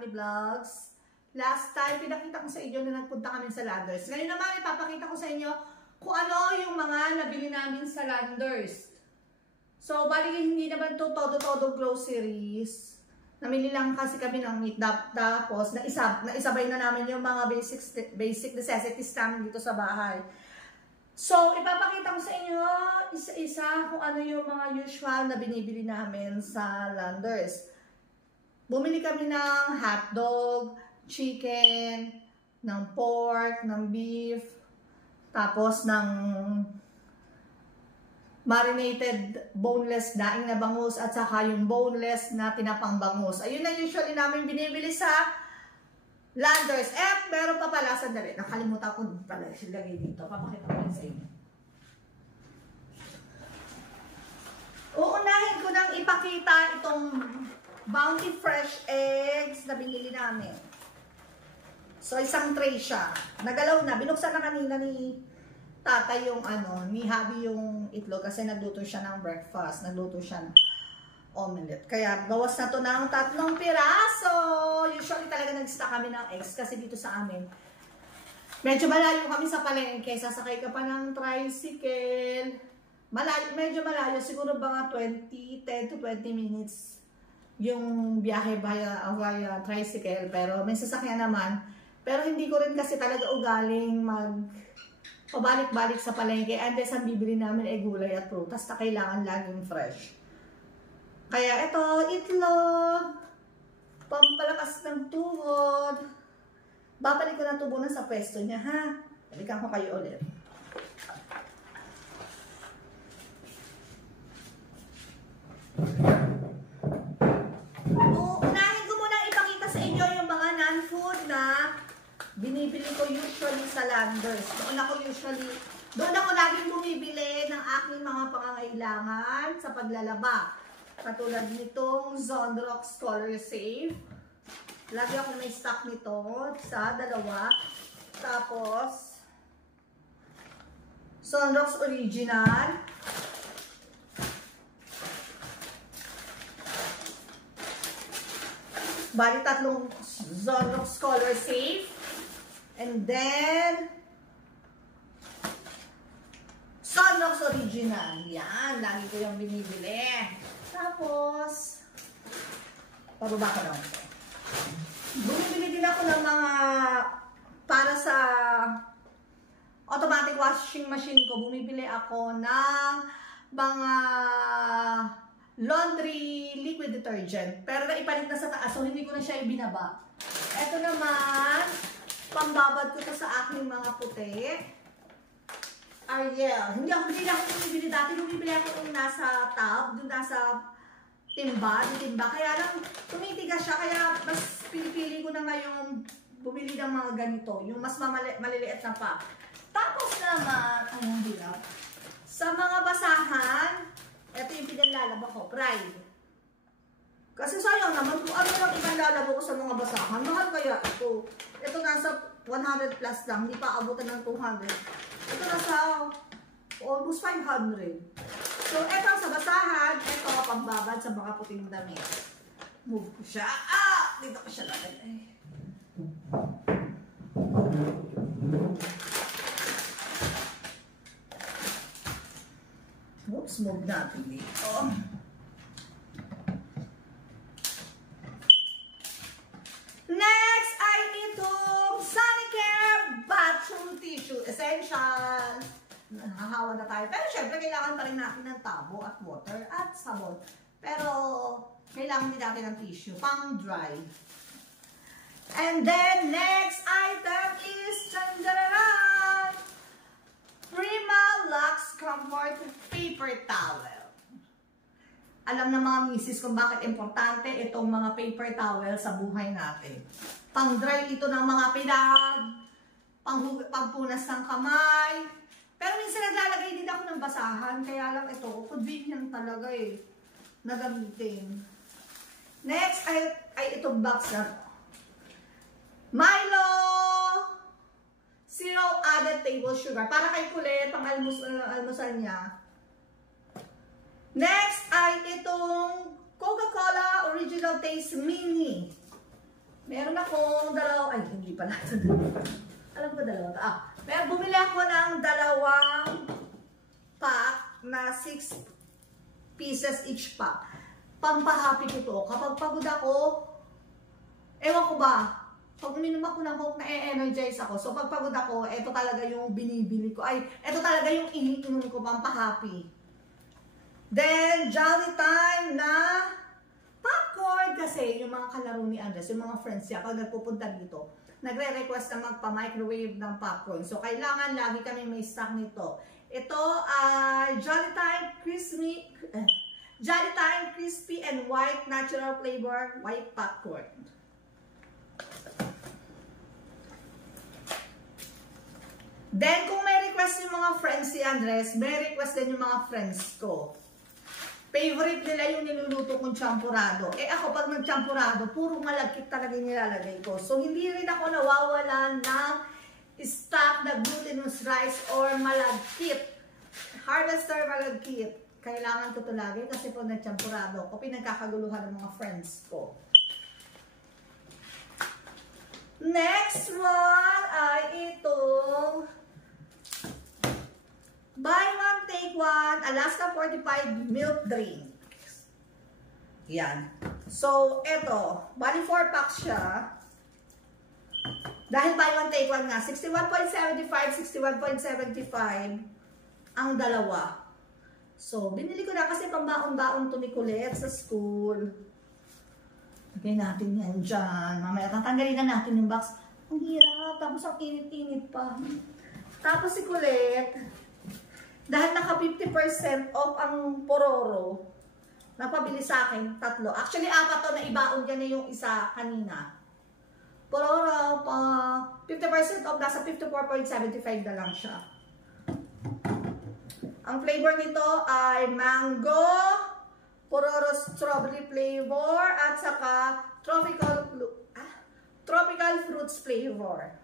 Family Vlogs. Last time, pinakita ko sa inyo na nagpunta kami sa Landers. Ngayon naman, ipapakita ko sa inyo kung ano yung mga nabili namin sa Landers. So, bali hindi naman to todo-todo groceries. Namili lang kasi kami ng meat. Tapos, naisabay na namin yung mga basic necessities namin dito sa bahay. So, ipapakita ko sa inyo isa-isa kung ano yung mga usual na binibili namin sa Landers. Bumili kami ng hotdog, chicken, ng pork, ng beef, tapos ng marinated boneless daing na bangus at saka yung boneless na tinapang bangus. Ayun na usually namin binibili sa Landers. Meron pa pala, sandali. Nakalimutan ko pala silagay dito. Papakita ko sa inyo. Uunahin ko nang ipakita itong Bounty Fresh Eggs na binili namin. So, isang tray siya. Nagalaw na. Binuksan na kanina ni tatay yung ni Habi yung itlog kasi nagluto siya ng breakfast. Nagluto siya ng omelette. Kaya bawas na to ng 3 piraso. Usually talaga nag-stock kami ng eggs kasi dito sa amin. Medyo malayo kami sa palengke. Sasakay ka pa ng tricycle. Medyo malayo. Siguro mga 10 to 20 minutes yung biyahe via tricycle. Pero may sasakyan naman. Pero hindi ko rin kasi talaga ugaling pabalik-balik sa palengke. And then, ang bibili namin ay gulay at prutas na kailangan laging fresh. Kaya ito, itlog, pampalakas ng tuhod. Babalik ko ng tubo na sa pwesto niya, ha? Balikan ko kayo ulit. Unahin ko muna ipakita sa inyo yung mga non-food na binibili ko usually sa Landers. Doon ako laging bumibili ng aking mga pangangailangan sa paglalaba. Katulad nitong Zonrox Color Save. Lagi ako may stock nito sa 2. Tapos, Zonrox Original. Bali 3 Zonrox Color Save. And then, Zonrox Original. Yan, lagi ko yung binibili. Tapos, pababa ko lang ito. Bumibili din ako ng mga, para sa automatic washing machine ko, bumibili ako ng mga laundry liquid detergent. Pero naipalit na sa taas, so hindi ko na siya ibinaba. Ito naman, pambabad ko to sa aking mga puti. Ariel. Hindi ako bumibili dati. Bumibili ako yung nasa tub, yung nasa timba. Kaya lang, tumitigas siya. Kaya mas pinipili ko na ngayon bumili ng mga ganito. Yung mas maliliit na pa. Tapos naman, anong hirap? Sa mga basahan, ito yung pinalalaba ko, Pride. Kasi sayang naman, kung ano lang ipinalaba ko sa mga basahan, mahal kaya ito. Ito nasa 100 plus lang, hindi pa abutan ng 200. Ito nasa almost 500. So, ito sa basahan, ito pambabad sa mga puting damit. Move ko siya. Dito ko siya natin. Oops, move natin dito. Next ay itong Sonicare bathroom tissue. Essential. Nahahawa na tayo. Pero syempre, kailangan pa rin natin ng tabo at water at sabon. Pero, kailangan din natin ng tissue. Pang dry. And then, next item is Prima Lux Comfort Paper Towel. Alam ng mga misis kung bakit importante itong mga paper towel sa buhay natin. Pang-dry ito ng mga pangpunas ng kamay. Pero minsan naglalagay din ako ng basahan. Kaya lang ito, convenient talaga na gamitin. Next ay itong box na Milo Zero Added Table Sugar. Para kay Kulit, pang almusal niya. Next ay itong Coca-Cola Original Taste Mini. Meron akong dalawa, ay hindi pala ito. Alam ko dalawa ito. Pero bumili ako ng dalawang pack na 6 pieces each pack. Pampahappy ko to. Kapag pagod ako, ewan ko ba, pag uminom ako ng Coke, na-energize ako. So pag pagod ako, ito talaga yung binibili ko. Ay, ito talaga yung iniinom ko, pampahappy. Then, Jolly Time na popcorn kasi yung mga kalaro ni Andres, yung mga friends niya, pag nagpupunta dito, nagre-request na magpa-microwave ng popcorn. So, kailangan lagi kami may stock nito. Ito ay Jolly Time Crispy and White Natural Flavor White Popcorn. Then, kung may request yung mga friends si Andres, may request din yung mga friends ko. Favorite nila yung niluluto kong champurado. Eh ako pag nag-champurado, puro malagkit talaga yung nilalagay ko. So hindi rin ako nawawalan ng stock na glutinous rice or malagkit. Harvester malagkit. Kailangan ko ito lagi kasi pag nag-champurado ko, pinagkakaguluhan ng mga friends ko. Next one ay itong Buy One, Take One, Alaska 45 Milk Drink. Yan. So, eto. Bali 4 packs siya. Dahil Buy One, Take One nga. 61.75, 61.75 ang dalawa. So, binili ko na kasi pambaon-baon to ni Colette sa school. Lagay natin yan dyan. Mamaya tatanggalin na natin yung box. Ang hirap. Tapos ang init-init pa. Tapos si Colette, dahil naka 50% off ang Pororo, napabili sa akin 3. Actually, 4 to na ibaon niya na yung isa kanina. Pororo, 50% off, nasa 54.75 na lang siya. Ang flavor nito ay mango, Pororo strawberry flavor, at saka tropical fruits flavor.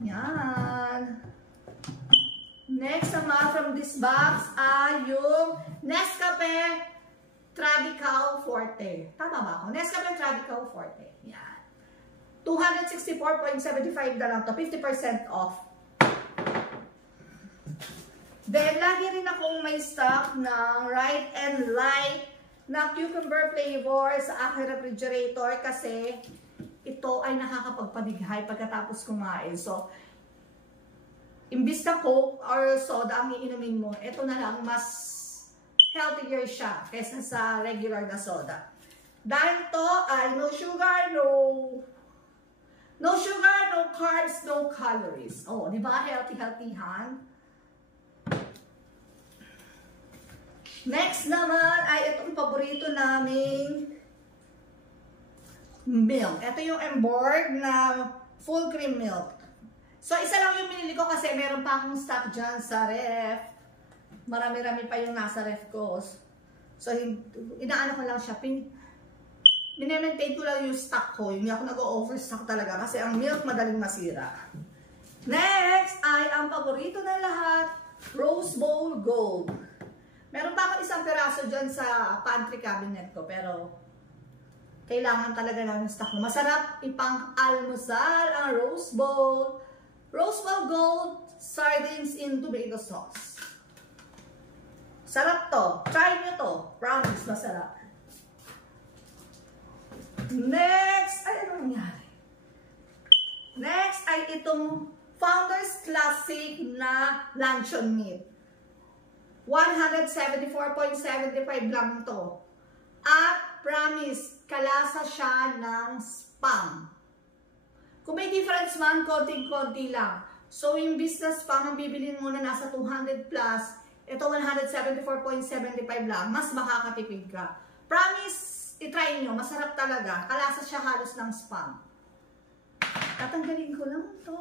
Yan. Next naman from this box ay yung Nescafe Tradical Forte. Tama ba ako? Nescafe Tradical Forte. Yan. 264.75 na lang to. 50% off. Then, lagi rin akong may stock ng Right and Light na cucumber flavor sa aking refrigerator kasi ito ay nakakapagpadighay pagkatapos kumain. So, imbis na Coke or soda ang iinumin mo, ito na lang, mas healthier siya kaysa sa regular na soda. Dahil ito ay no sugar, no carbs, no calories. Oh, di ba? Healthy-han. Next naman ay itong paborito naming milk. Ito yung Emborg na full cream milk. So, isa lang yung binili ko kasi meron pa akong stock dyan sa ref. Marami-rami pa yung nasa ref ko. So, inaano ko lang siya. Minemaintain ko lang yung stock ko. Hindi ako nag-overstock talaga kasi ang milk madaling masira. Next ay ang paborito na lahat, Rose Bowl Gold. Meron pa ako isang piraso dyan sa pantry cabinet ko pero kailangan talaga namin stock. Masarap ipang-almusal ang Rose Bowl. Rose Bowl Gold sardines in tomato sauce. Sarap to. Try nyo to. Promise, masarap. Next, ay ano nangyari? Next ay itong Founders Classic na luncheon meat. 174.75 lang to. At promise, kalasa siya ng Spam. Kung may difference man, konting-konti lang. So, yung business Spam, ang bibilin mo na nasa 200 plus, ito 174.75 lang, mas makakatipid ka. Promise, itry nyo, masarap talaga. Kalasa siya halos ng Spam. Tatanggalin ko lang to.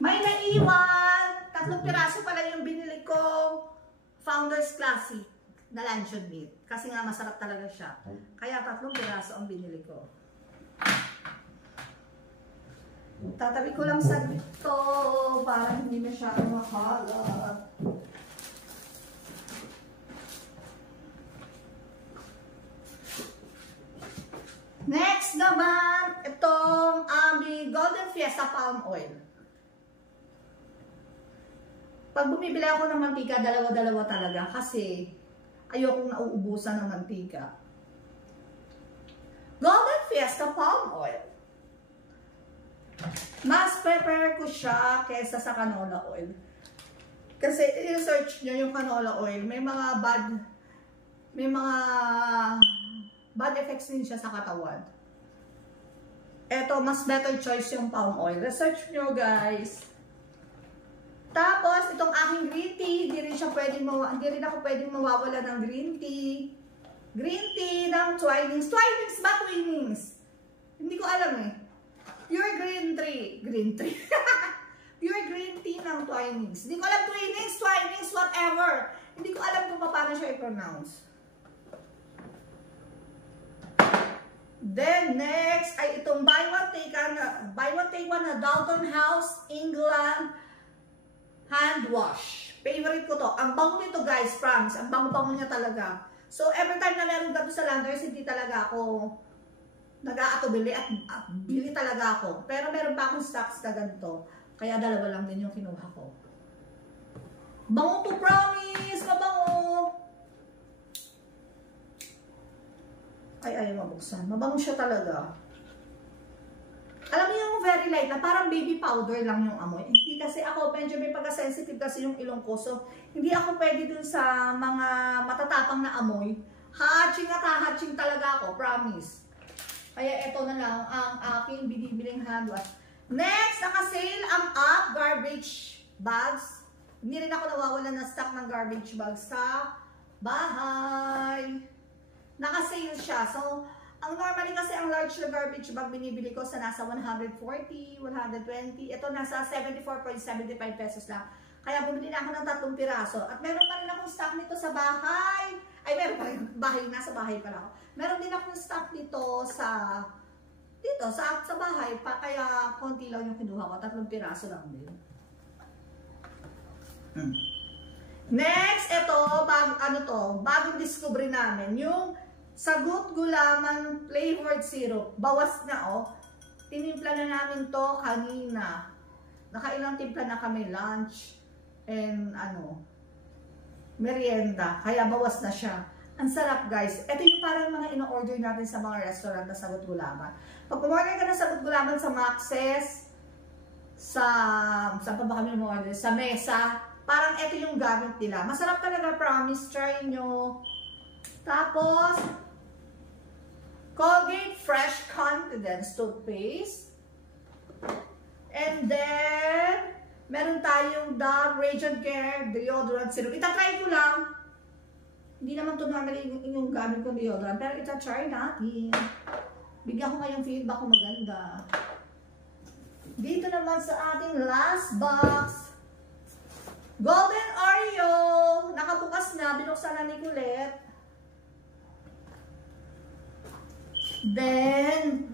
May naiwan! 3 piraso pala yung binili ko. Founders Classic na luncheon meat. Kasi nga masarap talaga siya. Kaya 3 piraso ang binili ko. Tatabi ko lang sa ito para hindi masyadong makalat. Fiesta Palm Oil. Pag bumibili ako ng mantika, dalawa-dalawa talaga kasi ayokong nauubusan ng mantika. Golden Fiesta Palm Oil. Mas prepare ko siya kaysa sa canola oil. Kasi i-search nyo yung canola oil, may mga bad effects din siya sa katawan. Eto, mas better choice yung palm oil. Research nyo, guys. Tapos, itong aking green tea, hindi rin ako pwedeng mawawala ng green tea. Green tea ng Twinings. Twinings ba Twinings? Hindi ko alam eh. Pure green tea. Pure green tea ng Twinings. Hindi ko alam Twinings, whatever. Hindi ko alam kung paano siya i-pronounce. Then, next ay itong buy one take one na Dalton House, England hand wash. Favorite ko to. Ang bango nito, guys, promise. Ang bango-bango niya talaga. So, every time na meron dito sa Landers, hindi talaga ako nag-aatubili at bili talaga ako. Pero meron pa akong stocks na ganito. Kaya dalawa lang din yung kinuha ko. Bango to, promise! Mabango! Ay, ayaw mabuksan. Mabango siya talaga. Alam mo yung very light na parang baby powder lang yung amoy. Hindi kasi ako, medyo may pagka-sensitive kasi yung ilong ko. So, hindi ako pwede dun sa mga matatapang na amoy. Hatching at hatching talaga ako, promise. Kaya ito na lang ang aking binibiling hand wash. Next, naka-sale ang Up garbage bags. Hindi rin ako nawawala na stock ng garbage bags sa bahay. Naka-sale siya. So, ang normally kasi ang large na garbage bag binibili ko sa nasa 140, 120. Ito nasa 74.75 pesos lang. Kaya bumili na ako ng 3 piraso. At meron pa rin akong stock nito sa bahay. Ay, meron pa rin. Nasa bahay pala ako. Meron din akong stock nito sa bahay. Kaya konti lang yung kinuha ko. 3 piraso lang din. Next, ito, bagong discovery namin. Yung Sagot Gulaman flavored syrup. Bawas na, oh. Tinimpla na namin to kanina. Nakailang timpla na kami, lunch and merienda. Kaya bawas na siya. Ang sarap, guys. Ito yung parang mga ino-order natin sa mga restaurant na Sagot Gulaman. Pag umorder ka ng Sagot Gulaman sa Maxes, saan pa ba kami umorder? Sa Mesa. Parang ito yung gamit nila. Masarap talaga, promise. Try nyo. Tapos, Colgate Fresh Confidence Toothpaste. And then, meron tayong Dove Radiant Care Deodorant Serum. Itatry ko lang. Hindi naman ito normally yung gamit kong deodorant. Pero itatry natin. Bigyan ko kayong feedback kung maganda. Dito naman sa ating last box. Golden Oreo. Nakabukas na. Binuksan na ni Colette. Then,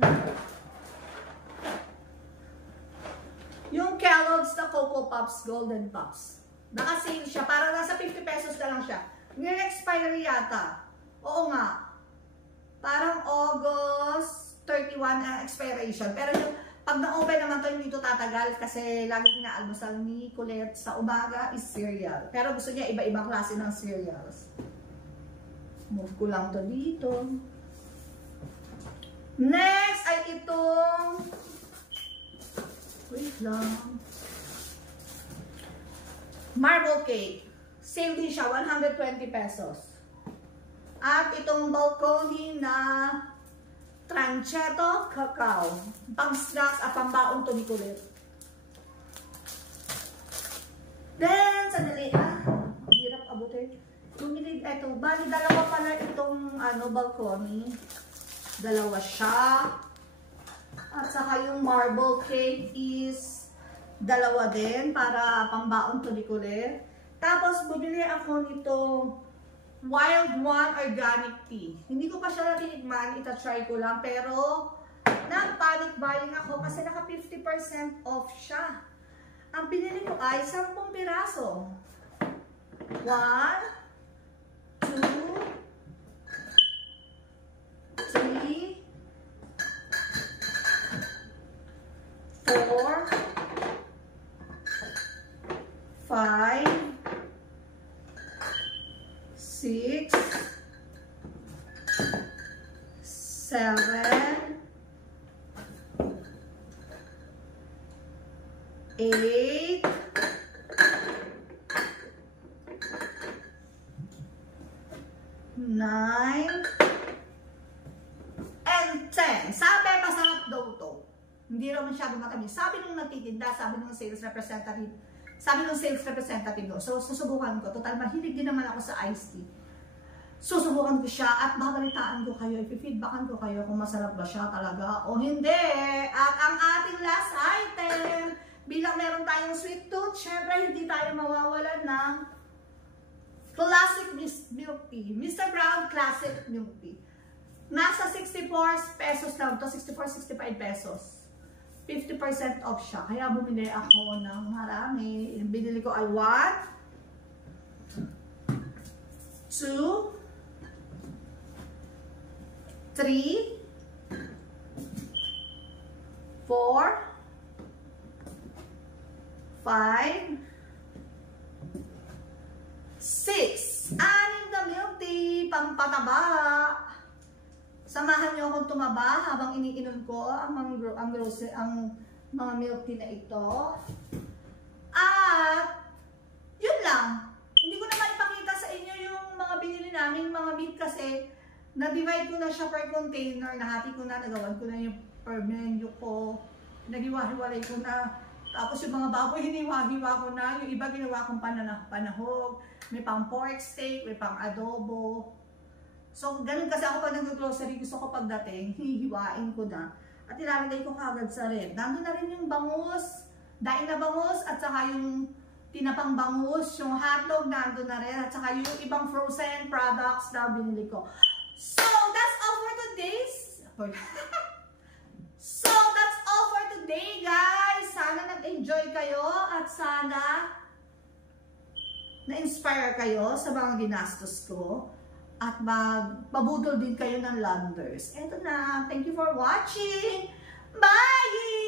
yung Kellogg's na Cocoa Pops, Golden Pops. Naka-sale siya. Parang nasa 50 pesos na lang siya. Nire-expiry yata. Oo nga. Parang August 31 ang expiration. Pero yung pag na-open naman to, hindi ito tatagal kasi lagi inaalmusal ni Colette sa umaga is cereal. Pero gusto niya iba-ibang klase ng cereals. Move ko lang to dito. Next ay itong, wait lang, marble cake. Sale din siya, 120 pesos. At itong balcony na Trancheto Cacao. Pang snacks at pambaon to ni Colette. Then, sandali, hirap abutin. Bumili, eto, bali dalawa pala itong balcony. Dalawa siya. At saka yung marble cake is dalawa din para pambaon to ni Colette. Tapos, bumili ako nito Wild One Organic Tea. Hindi ko pa siya natinikman, itatry ko lang. Pero, nag-panic buying ako kasi naka 50% off siya. Ang pinili ko ay 10 piraso. 1, 2, 3, 4, 4, 5, 6, 7, 8, 9, and 10. Sabi, masarap daw to. Hindi raw masyado matamis. Sabi nung nagtitinda, sabi nung sales representative, doon. So, susubukan ko. Total, mahilig din naman ako sa iced tea. Susubukan ko siya at babalitaan ko kayo, i-feedbackan ko kayo kung masarap ba siya talaga o hindi. At ang ating last item, bilang meron tayong sweet tooth, syempre hindi tayo mawawalan ng classic milk tea. Mr. Brown Classic Milk Tea. Nasa 64 pesos lang to, 64-65 pesos. 50% off siya. Kaya bumili ako ng marami. Binili ko ay 1, 2, 3, 4, 5, 6. 6 na milk tea, pampataba. Samahan niyo akong tumaba habang iniinom ko ang mga milk tea na ito. At, yun lang. Hindi ko na maipakita sa inyo yung mga binili namin, mga meat kasi na-divide ko na siya per container, nahati ko na, nagawan ko na yung per menu ko, naghiwa-hiwalay ko na. Tapos yung mga baboy, hiniwa-hiwa ko na. Yung iba ginawa kong panahog. May pang pork steak, may pang adobo. So, ganun kasi ako pag nag-grocery, gusto ko pagdating, hihiwain ko na. At ilalagay ko kagad sa ref. Nandun na rin yung bangus, daing na bangus, at saka yung tinapang bangus, yung hotdog, nandun na rin. At saka yung ibang frozen products na binili ko. So, that's all for today's... So, that's all for today, guys. Sana nag-enjoy kayo at sana na-inspire kayo sa mga ginastos ko. At mabudol din kayo ng Landers. Eto na. Thank you for watching. Bye!